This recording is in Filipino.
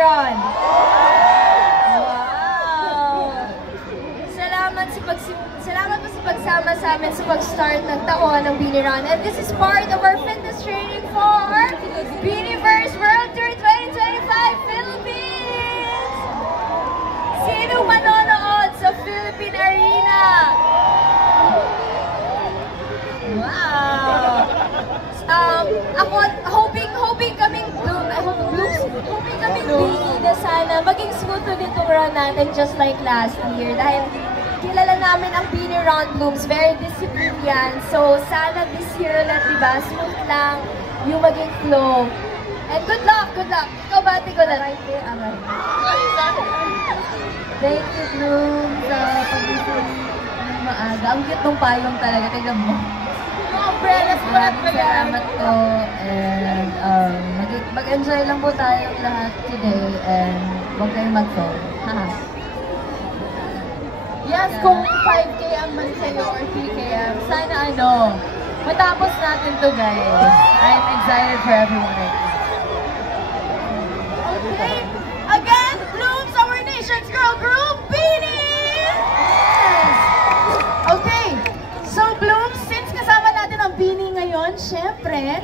Ron? Wow! Salamat po sa pagsama sa amin sa pag-start ng taon ng Beanie Ron. And this is part of our fitness training for Beanieverse World Tour 2025 Philippines! Sino manonood sa Philippine Arena? Wow! Ako, hoping kaming Beanie na sana maging smooth ulit itong run natin just like last year. Dahil kilala namin ang Beanie Ron Blooms, very disciplined yan. So sana this year ulit, diba? Smooth lang yung maging flow. And good luck, good luck. Ikaw ba, Ate Gulat? Thank you, Bloom, sa pag-isip ng maaga. Ang cute ng payong talaga, tignan mo. Maraming salamat po. And mag-enjoy lang po tayong lahat today. And huwag kayong mag-phone. Yes, kung 5K ang man sa'yo or 3KM, sana matapos natin to, guys. I'm excited for everyone. Okay. Again, Blooms, our nation's girl group, Beanie! Yes! Okay, so Blooms, since kasama natin ang Beanie ngayon, syempre,